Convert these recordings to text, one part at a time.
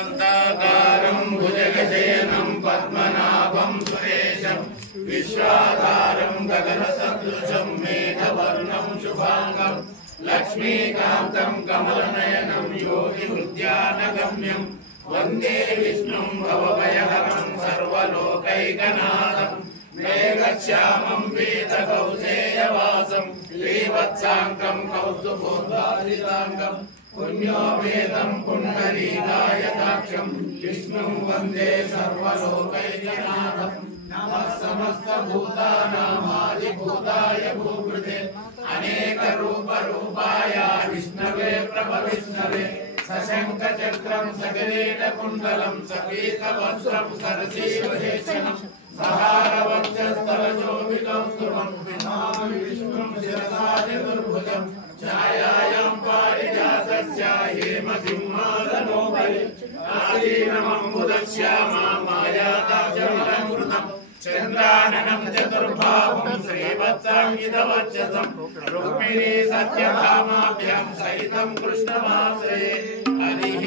शान्ताकारं भुजगशयनं पद्मनाभं सुरेशं विश्वाधारं गगनसदृशं मेघवर्णं शुभांगं लक्ष्मीकान्तं कमलनयनं योगिहृद्यानगम्यं वन्दे विष्णुं भवभयहरं सर्वलोकैकनाथं मेघश्यामं पीतकौसेयवासं श्रीवत्साङ्गं कौस्तुभोद्भासिताङ्गं पुण्यो वेदं पुण्डरीकायताक्षं विष्णुं वन्दे सर्वलोकैकनाथं नमः समस्तभूतानामादिभूताय भूभृते अनेकरूपरूपाय विष्णवे प्रभविष्णवे सशङ्खचक्रं सगरेटकुण्डलं सपीतवस्त्रं सरसीवहेक्षणं सहारवक्षस्थलशोभितं नमामि विष्णुं शिरसा चतुर्भुजं छायायां पारिजातस्य हेमसिंहासनोपरि आसीनमम्बुदश्यामा मायादाक्षमलङ्कृतं चन्द्राननं चतुर्बाहुं श्रीवत्साङ्गितवक्षसं रुक्मिणी सत्यभामाभ्यां सहितं कृष्णमाश्रये हरिः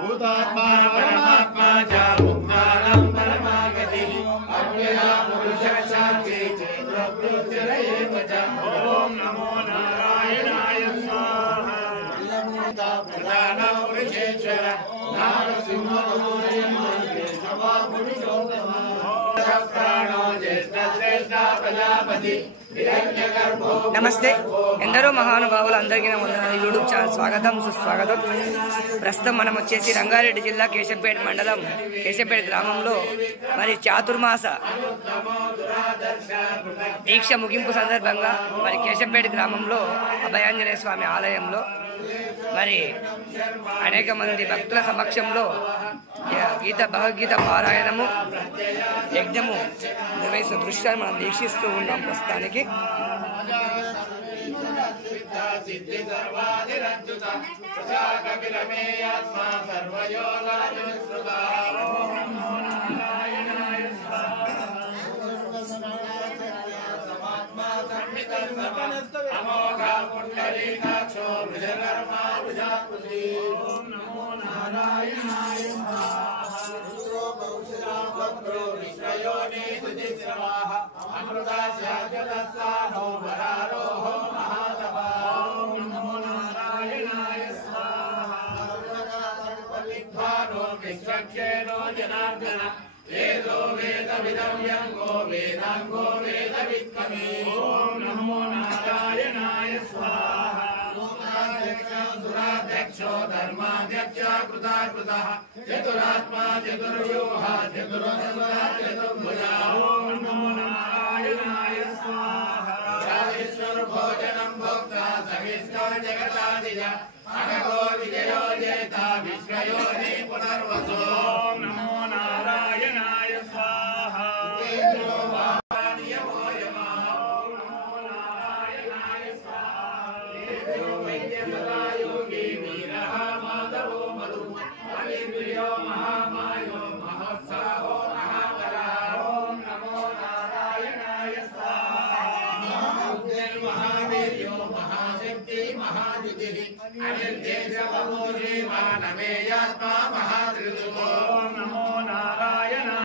भूतात्मा परमात्मा च मुक्तानां परमागतिः अव्यया पुरुषशान्ति चैत्रप्रोच्चरयेव च ॐ नमो नारायणाय स्वाहा प्रधानपुरुषेश्वर నమస్తే ఎందరో మహానుభావులందరికీ నా యూట్యూబ్ ఛానల్ స్వాగతం సుస్వాగతం. ప్రస్తుతం మనం వచ్చేసి రంగారెడ్డి జిల్లా కేశంపేట మండలం కేశంపేట గ్రామంలో మరి చాతుర్మాస దీక్ష ముగింపు సందర్భంగా మరి కేశంపేట గ్రామంలో అభయాంజనేయ స్వామి ఆలయంలో మరి అనేక మంది భక్తుల సమక్షంలో భగవద్గీత పారాయణము యజ్ఞము నిర్వహిస్తున్న దృశ్యాన్ని మనం వీక్షిస్తూ ఉన్నాం. ప్రస్తుతానికి वेदो वेदविदं यंगो वेदांगो वेदवित्कमे ओम नमो नारायणाय स्वाहा सुराध्यक्षो धर्माध्यक्षो कृताकृतः चतुरात्मा चतुर्व्यूहा चतुर्दशा चतुर्भुजा ओम नमो नारायणाय स्वाहा राजेश्वर भोजनं भोक्ता सविष्णो जगतादिज अगो विजयो जेता विश्वयोनि पुनर्वसो ओम नमो नारायणाय स्वाहा केन्द्रो वाणियमो यमा ओम नमो नारायणाय स्वाहा केन्द्रो वैद्य सदा योगी वीरः माधवो मधु अनिन्द्रियो महामायो महोत्साहो महाबला ओम नमो नारायणाय स्वाहा महावीर्यो महाशक्ति महाजुतिः अनिर्देशवमो श्रीमानमेयात्मा महा